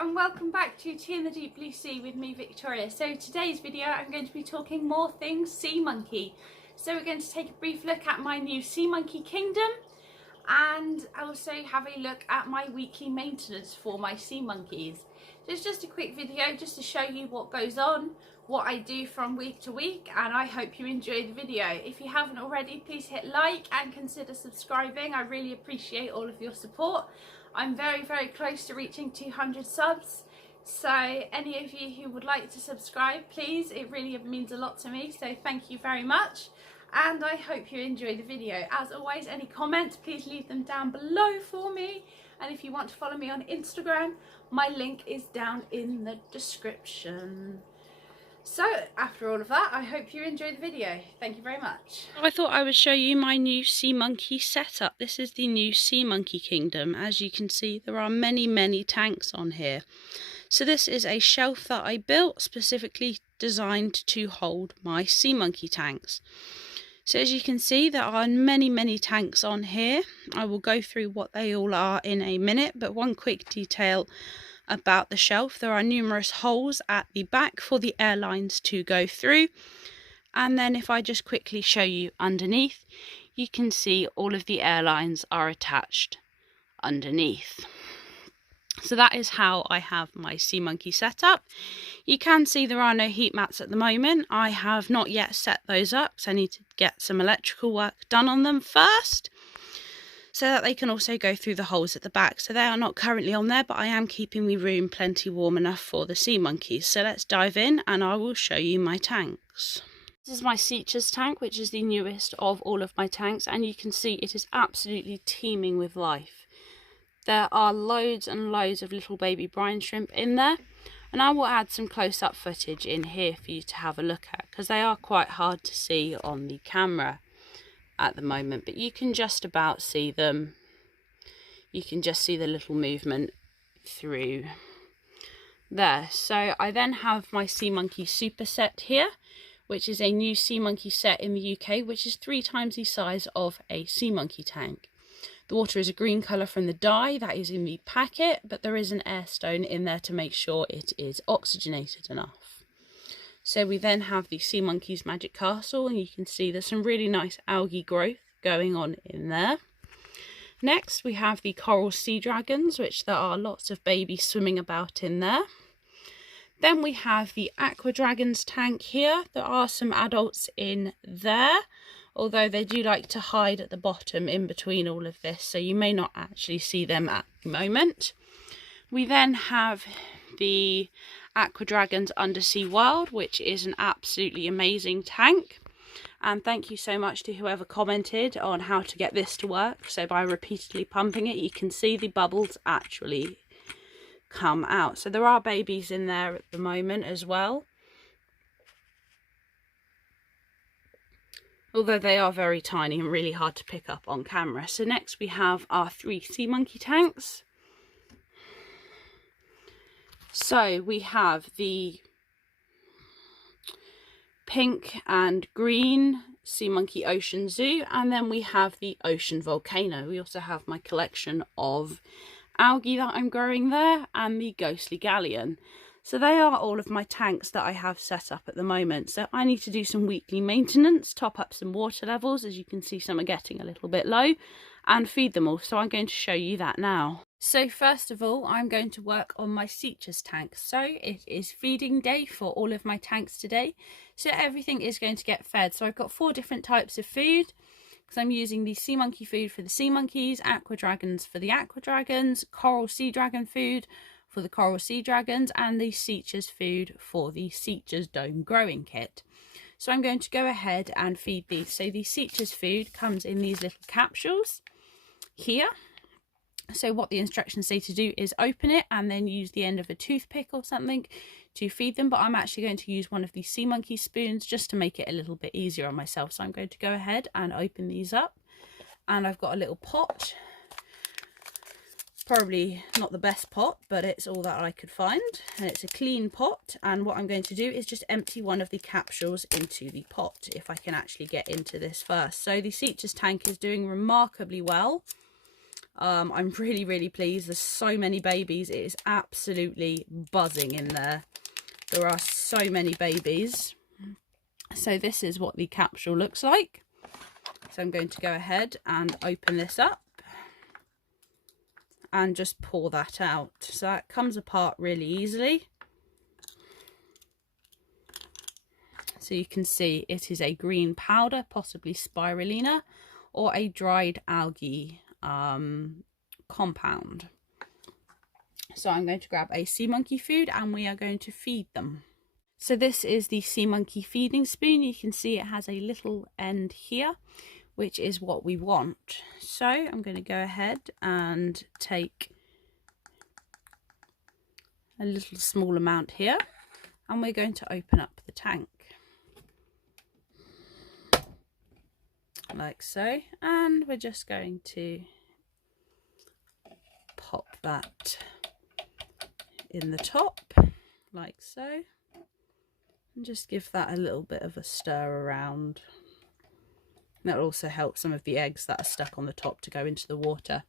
and welcome back to Tea in the Deep Blue Sea with me, Victoria. So today's video I'm going to be talking more things sea monkey. So we're going to take a brief look at my new sea monkey kingdom and also have a look at my weekly maintenance for my sea monkeys. So it's just a quick video just to show you what goes on, what I do from week to week, and I hope you enjoy the video. If you haven't already, please hit like and consider subscribing. I really appreciate all of your support. I'm very close to reaching 200 subs, so any of you who would like to subscribe, please, it really means a lot to me, so thank you very much, and I hope you enjoy the video. As always, any comments, please leave them down below for me, and if you want to follow me on Instagram, my link is down in the description. So after all of that, I hope you enjoyed the video. Thank you very much. I thought I would show you my new sea monkey setup. This is the new sea monkey kingdom. As you can see, there are many tanks on here. So this is a shelf that I built specifically designed to hold my sea monkey tanks. So as you can see, there are many tanks on here. I will go through what they all are in a minute, but one quick detail about the shelf: there are numerous holes at the back for the airlines to go through, and then if I just quickly show you underneath, you can see all of the airlines are attached underneath. So that is how I have my sea monkey set up. You can see there are no heat mats at the moment. I have not yet set those up, so I need to get some electrical work done on them first, so that they can also go through the holes at the back. So they are not currently on there, but I am keeping the room plenty warm enough for the sea monkeys. So let's dive in and I will show you my tanks. This is my seatures tank, which is the newest of all of my tanks, and you can see it is absolutely teeming with life. There are loads and loads of little baby brine shrimp in there, and I will add some close-up footage in here for you to have a look at, because they are quite hard to see on the camera at the moment, but you can just about see them. You can just see the little movement through there. So I then have my sea monkey super set here, which is a new sea monkey set in the UK, which is 3 times the size of a sea monkey tank. The water is a green colour from the dye that is in the packet, but there is an air stone in there to make sure it is oxygenated enough. So we then have the Sea Monkey's Magic Castle, and you can see there's some really nice algae growth going on in there. Next we have the coral sea dragons, which there are lots of babies swimming about in there. Then we have the aqua dragons tank here. There are some adults in there, although they do like to hide at the bottom in between all of this, so you may not actually see them at the moment. We then have the Aqua Dragons Undersea World, which is an absolutely amazing tank, and thank you so much to whoever commented on how to get this to work. So by repeatedly pumping it, you can see the bubbles actually come out. So there are babies in there at the moment as well, although they are very tiny and really hard to pick up on camera. So next we have our 3 sea monkey tanks. So we have the pink and green Sea Monkey Ocean Zoo, and then we have the Ocean Volcano. We also have my collection of algae that I'm growing there, and the Ghostly Galleon. So they are all of my tanks that I have set up at the moment. So I need to do some weekly maintenance, top up some water levels, as you can see some are getting a little bit low, and feed them all. So I'm going to show you that now. So first of all, I'm going to work on my seatures tank. So it is feeding day for all of my tanks today. So everything is going to get fed. So I've got 4 different types of food, because I'm using the sea monkey food for the sea monkeys, aqua dragons for the aqua dragons, coral sea dragon food for the coral sea dragons, and the seatures food for the seatures dome growing kit. So I'm going to go ahead and feed these. So the seatures food comes in these little capsules here. So what the instructions say to do is open it and then use the end of a toothpick or something to feed them, but I'm actually going to use one of these sea monkey spoons just to make it a little bit easier on myself. So I'm going to go ahead and open these up, and I've got a little pot. Probably not the best pot, but it's all that I could find, and it's a clean pot. And what I'm going to do is just empty one of the capsules into the pot, if I can actually get into this first. So the seatures tank is doing remarkably well. I'm really pleased. There's so many babies. It is absolutely buzzing in there. There are so many babies. So this is what the capsule looks like. So I'm going to go ahead and open this up and just pour that out. So that comes apart really easily. So you can see it is a green powder, possibly spirulina, or a dried algae compound. So I'm going to grab a sea monkey food and we are going to feed them. So this is the sea monkey feeding spoon. You can see it has a little end here, which is what we want. So I'm going to go ahead and take a little small amount here and we're going to open up the tank. Like so, and we're just going to pop that in the top like so, and just give that a little bit of a stir around. That will also help some of the eggs that are stuck on the top to go into the water.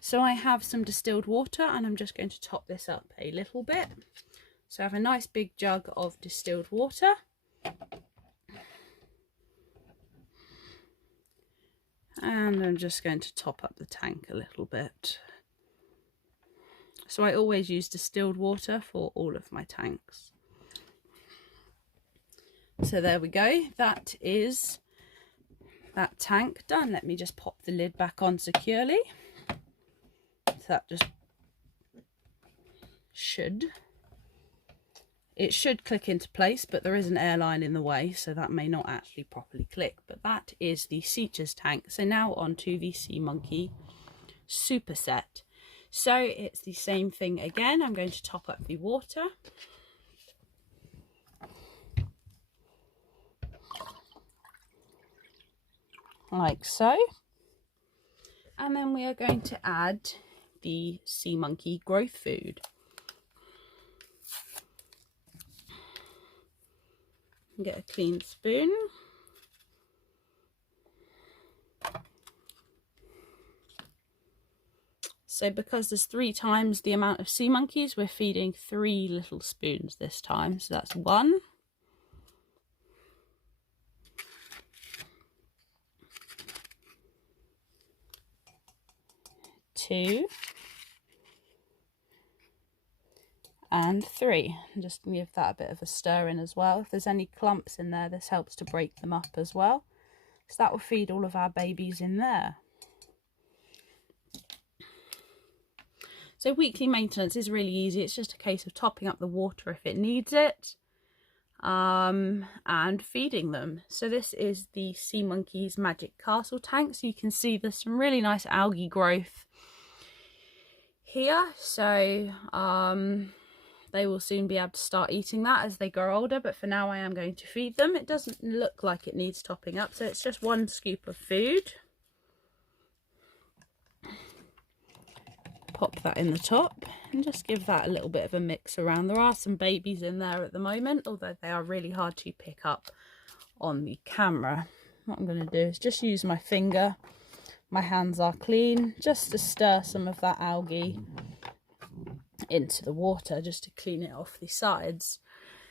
So I have some distilled water and I'm just going to top this up a little bit. So I have a nice big jug of distilled water. And I'm just going to top up the tank a little bit. So I always use distilled water for all of my tanks. So there we go. That is that tank done. Let me just pop the lid back on securely. So that just should click into place, but there is an airline in the way, so that may not actually properly click. But that is the seatures tank. So now on to the Sea Monkey superset. So it's the same thing again. I'm going to top up the water. Like so. And then we are going to add the Sea Monkey growth food. Get a clean spoon. So because there's 3 times the amount of sea monkeys, we're feeding 3 little spoons this time. So that's 1, 2, and 3. And just give that a bit of a stir in as well. If there's any clumps in there, this helps to break them up as well. So that will feed all of our babies in there. So weekly maintenance is really easy. It's just a case of topping up the water if it needs it, and feeding them. So this is the Sea Monkey's Magic Castle tank. So you can see there's some really nice algae growth here. So they will soon be able to start eating that as they grow older, but for now I am going to feed them. It doesn't look like it needs topping up, so it's just 1 scoop of food. Pop that in the top and just give that a little bit of a mix around. There are some babies in there at the moment, although they are really hard to pick up on the camera. What I'm going to do is just use my finger. My hands are clean, just to stir some of that algae into the water, just to clean it off the sides.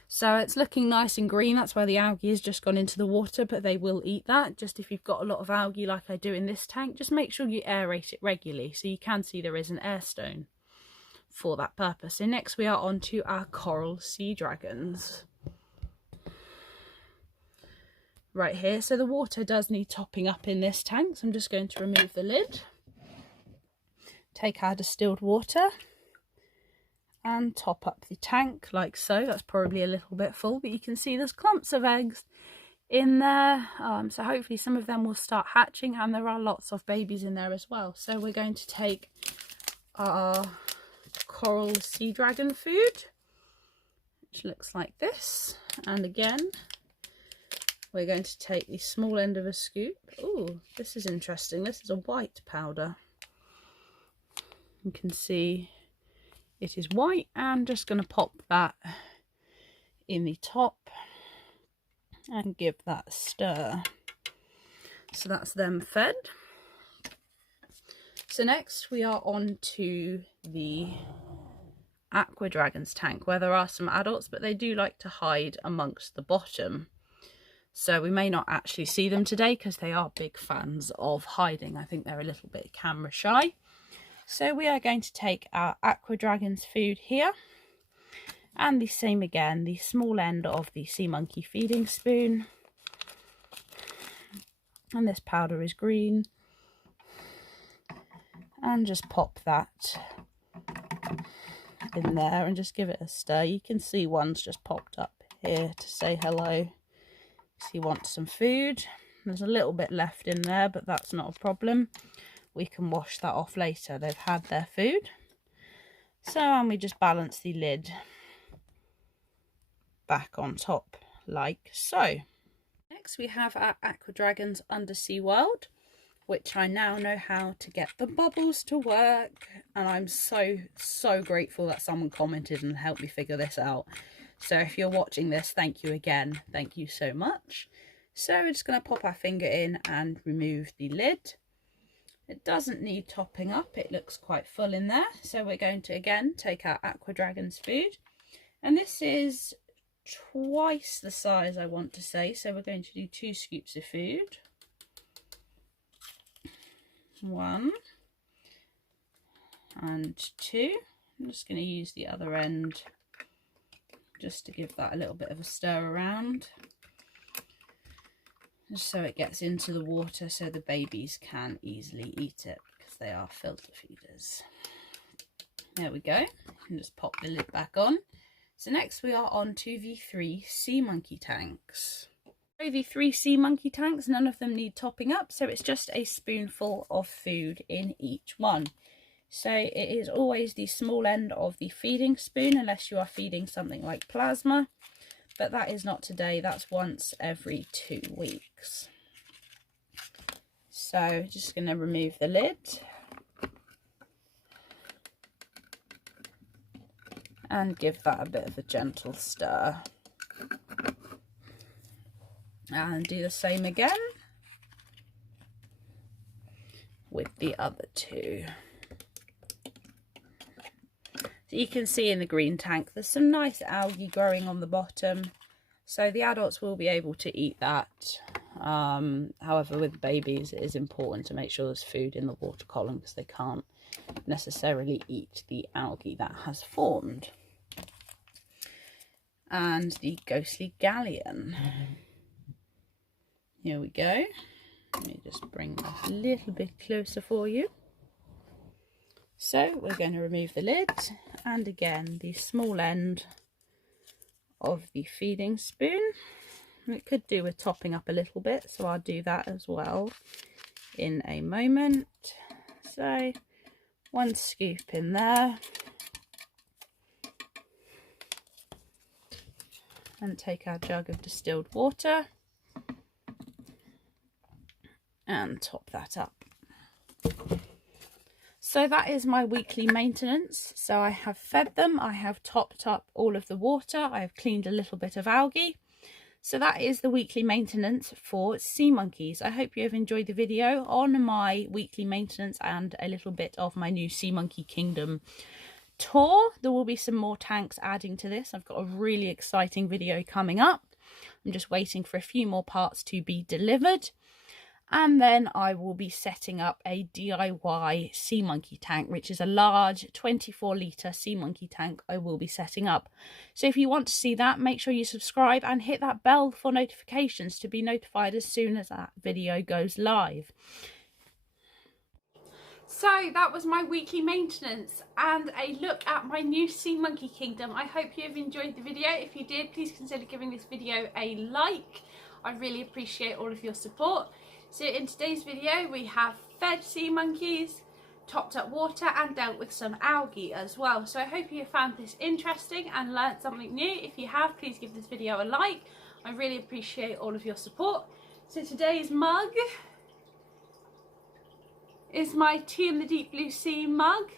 So it's looking nice and green. That's where the algae has just gone into the water, but they will eat that. Just if you've got a lot of algae like I do in this tank, just make sure you aerate it regularly, so you can see there is an air stone for that purpose. So next we are on to our coral sea dragons. Right here, so the water does need topping up in this tank, so I'm just going to remove the lid, take our distilled water and top up the tank like so. That's probably a little bit full, but you can see there's clumps of eggs in there, so hopefully some of them will start hatching, and there are lots of babies in there as well. So we're going to take our coral sea dragon food, which looks like this, and again we're going to take the small end of a scoop. Oh, this is interesting. This is a white powder. You can see it is white, and just going to pop that in the top and give that a stir. So that's them fed. So next we are on to the aqua dragons tank, where there are some adults, but they do like to hide amongst the bottom. So we may not actually see them today because they are big fans of hiding. I think they're a little bit camera shy. So we are going to take our aqua dragons food here, and the same again, the small end of the sea monkey feeding spoon. And this powder is green. And just pop that in there and just give it a stir. You can see one's just popped up here to say hello. He wants some food. There's a little bit left in there, but that's not a problem. We can wash that off later. They've had their food. So, and we just balance the lid back on top like so. Next we have our Aqua Dragons Undersea World, which I now know how to get the bubbles to work, and I'm so grateful that someone commented and helped me figure this out. So if you're watching this, thank you again, thank you so much. So we're just going to pop our finger in and remove the lid. It doesn't need topping up, it looks quite full in there. So we're going to again take our Aqua Dragons food, and this is twice the size I want to say, so we're going to do 2 scoops of food. 1 and 2. I'm just going to use the other end just to give that a little bit of a stir around, just so it gets into the water so the babies can easily eat it, because they are filter feeders. There we go, and just pop the lid back on. So next we are on to the 3 sea monkey tanks. So the 3 sea monkey tanks, none of them need topping up, so it's just a spoonful of food in each one. So it is always the small end of the feeding spoon, unless you are feeding something like plasma, but that is not today, that's once every 2 weeks. So just going to remove the lid and give that a bit of a gentle stir. And do the same again with the other 2. So you can see in the green tank there's some nice algae growing on the bottom, so the adults will be able to eat that. However, with babies it is important to make sure there's food in the water column, because they can't necessarily eat the algae that has formed. And the ghostly galleon. Here we go. Let me just bring this a little bit closer for you. So we're going to remove the lid, and again the small end of the feeding spoon. It could do with topping up a little bit, so I'll do that as well in a moment. So 1 scoop in there, and take our jug of distilled water and top that up. So that is my weekly maintenance. So I have fed them, I have topped up all of the water, I have cleaned a little bit of algae. So that is the weekly maintenance for sea monkeys. I hope you have enjoyed the video on my weekly maintenance and a little bit of my new Sea Monkey Kingdom tour. There will be some more tanks adding to this. I've got a really exciting video coming up. I'm just waiting for a few more parts to be delivered. And then I will be setting up a DIY sea monkey tank, which is a large 24-litre sea monkey tank I will be setting up. So if you want to see that, make sure you subscribe and hit that bell for notifications to be notified as soon as that video goes live. So that was my weekly maintenance and a look at my new Sea Monkey Kingdom. I hope you have enjoyed the video. If you did, please consider giving this video a like. I really appreciate all of your support. So in today's video we have fed sea monkeys, topped up water and dealt with some algae as well. So I hope you found this interesting and learnt something new. If you have, please give this video a like. I really appreciate all of your support. So today's mug is my Tea in the Deep Blue Sea mug,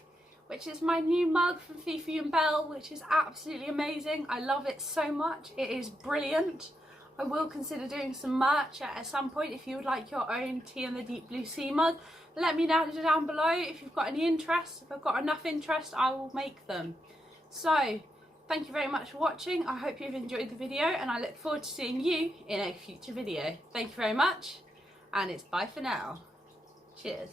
which is my new mug from Fifi and Belle, which is absolutely amazing. I love it so much. It is brilliant. I will consider doing some merch at some point if you would like your own Tea in the Deep Blue Sea mug. Let me know down below if you've got any interest. If I've got enough interest, I will make them. So, thank you very much for watching. I hope you've enjoyed the video and I look forward to seeing you in a future video. Thank you very much and it's bye for now. Cheers.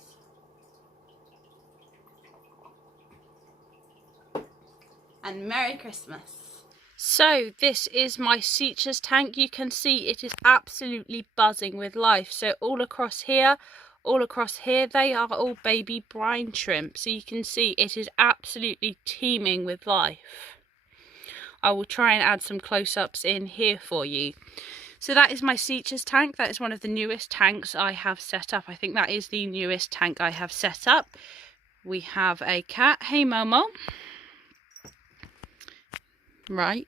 And Merry Christmas. So this is my seatures tank. You can see it is absolutely buzzing with life. So all across here, they are all baby brine shrimp. So you can see it is absolutely teeming with life. I will try and add some close-ups in here for you. So that is my seatures tank. That is one of the newest tanks I have set up. I think that is the newest tank I have set up. We have a cat. Hey Momo. Right,